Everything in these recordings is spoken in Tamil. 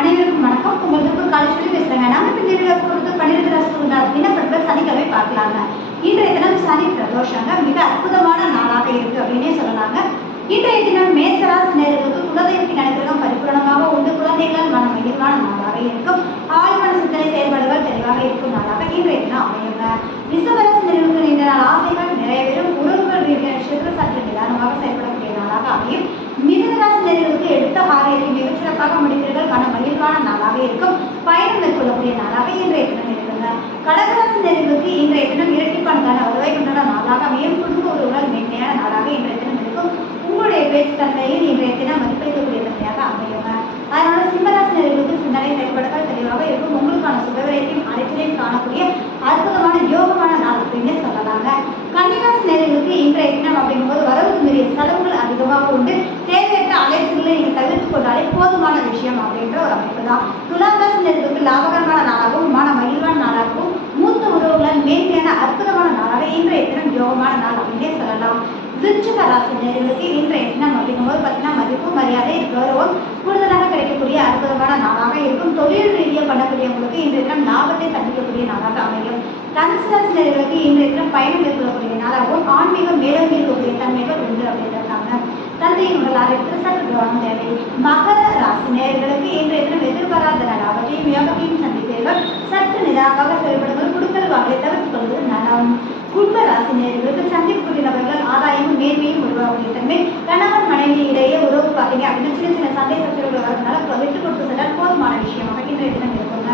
அனைவருக்கும் வணக்கம். உங்களுக்கு காலேஜ் பேசுறேங்க. நம்ம இந்த வீடியோ பொறுத்து 12 ராசிக்கு தினப்பட்கள் சனிக்கிழமை பார்க்கலாங்க. இன்றைய தினம் சனி பிரதோஷங்க மிக அற்புதமான நாளாக இருக்கு அப்படின்னே சொல்லலாங்க. இன்றைய தினம் மேசராசி நேயர்களுக்கு குலதெய்வத்தின் அனுகிரகம் பரிபூரணமாக உண்டு. குழந்தைகளால் மன மகிழ்வான நாளாக இருக்கும். ஆழ்மன சிந்தனை செயல்பாடுகள் தெளிவாக இருக்கும் நாளாக இன்றைய தினம் அமையுங்க. ரிஷபராசி நேயர்களுக்கு இந்த நாள் ஆசைகள் நிறைவேறும். உறவுகள் ரீதியான விஷயத்தில் சற்று நிதானமாக செயல்படக்கூடிய நாளாக அமையும். மிதுனராசி நேயர்களுக்கு எடுத்த காரியத்தை மிகச் சிறப்பாக முடிப்பீர்கள். மன மகிழ்வான நாளாக இருக்கும். பயணம் மேற்கொள்ளக்கூடிய நாளாக இன்றைய தினம் இருக்குங்க. கடகராசி நேயர்களுக்கு இன்றைய தினம் இரட்டிப்பான வருவாய் கொண்டாட நாளாக அமையும். குடும்ப உறவுகள் மேன்மையான நாளாக இன்றைய தினம் இருக்கும். உங்களுடைய பேச்சு தன்மையில் இன்றைய தினம் மதிப்பளிக்கக்கூடிய தன்மையாக அமையுங்க. அதனால சிம்மராசி நேயர்களுக்கு சிந்தனை செயல்பாடுகள் தெளிவாக இருக்கும். உங்களுக்கான சுபவிரயத்தையும் அனைத்திலையும் காணக்கூடிய அற்புதமான யோகமான நாள் அப்படின்னு சொல்லலாங்க. கன்னிராசி நேயர்களுக்கு இன்றைய தினம் அப்படிங்கும்போது வரவுக்கு மீறிய செலவுகள் அதிகமாக உண்டு. தேவையற்ற அலைச்சல்களை நீங்கள் தவிர்த்து கொண்டாலே போதுமான விஷயம் அப்படின்ற ஒரு அமைப்பு தான். துலாராசி நேயர்களுக்கு லாபகரமான நாளாகவும் மன மகிழ்வான நாளாகவும் மூத்த உறவுகளால் மேன்மையான அற்புதமான நாளாக இன்றைய தினம் யோகமான நாள் அப்படின்னே சொல்லலாம். விருச்சிக ராசி நேயர்களுக்கு இன்றைய தினம் அப்படிங்கும்போது பார்த்தீங்கன்னா மதிப்பு மரியாதை கௌரவம் கூடுதலாக கிடைக்கக்கூடிய அற்புதமான நாளாக இருக்கும். தொழில் ரீதியாக பண்ணக்கூடியவங்களுக்கு இன்றைய தினம் லாபத்தை சந்திக்கக்கூடிய நாளாக அமையும். தனுசு ராசி நேயர்களுக்கு இன்றைய தினம் பயணம் மேற்கொள்ளக்கூடிய நாளாகவும் ஆன்மீகம் மேலோங்கி இருக்கக்கூடிய தன்மைகள் உண்டு அப்படின்றாங்க. தந்தையின் உடல் ஆரோக்கியத்தில் சற்று கவனம் தேவை. மகர ராசி நேயர்களுக்கு இன்றைய தினம் எதிர்பாராத லாபத்தையும் யோகத்தையும் சந்திப்பீர்கள். சற்று நிதானமாக செயல்படுவது குடுக்கல் வாங்கலை தவிர்த்துக் கொள்வது நலம். கும்ப ராசி நேயர்களுக்கு சந்திக்கக்கூடிய நபர்கள் ஆதாயமும் மேன்மையும் உருவாகக்கூடிய தன்மை. கணவன் மனைவி இடையே உறவு பார்த்தீங்க அப்படின்னு சின்ன சின்ன சந்தை சச்சரவுகள் வரதுனால விட்டு கொடுத்து சென்றால் போதுமான விஷயமாக இன்றைய தினம் இருக்குங்க.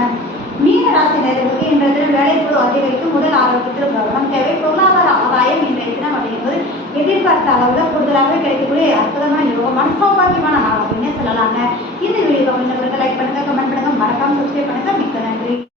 மீன ராசி நேயர்களுக்கு இன்றைய தினம் வேலைப்போது அதிகரிக்கும். உடல் ஆரோக்கியத்தில் கவனம் தேவை. பொருளாதார ஆதாயம் இன்றைய தினம் அப்படிங்கும்போது எதிர்பார்த்த அளவுல கூடுதலாக கிடைக்கக்கூடிய அற்புதமான யோகமான சௌபாகியமான நாள் அப்படின்னு சொல்லலாங்க. இந்த வீடியோ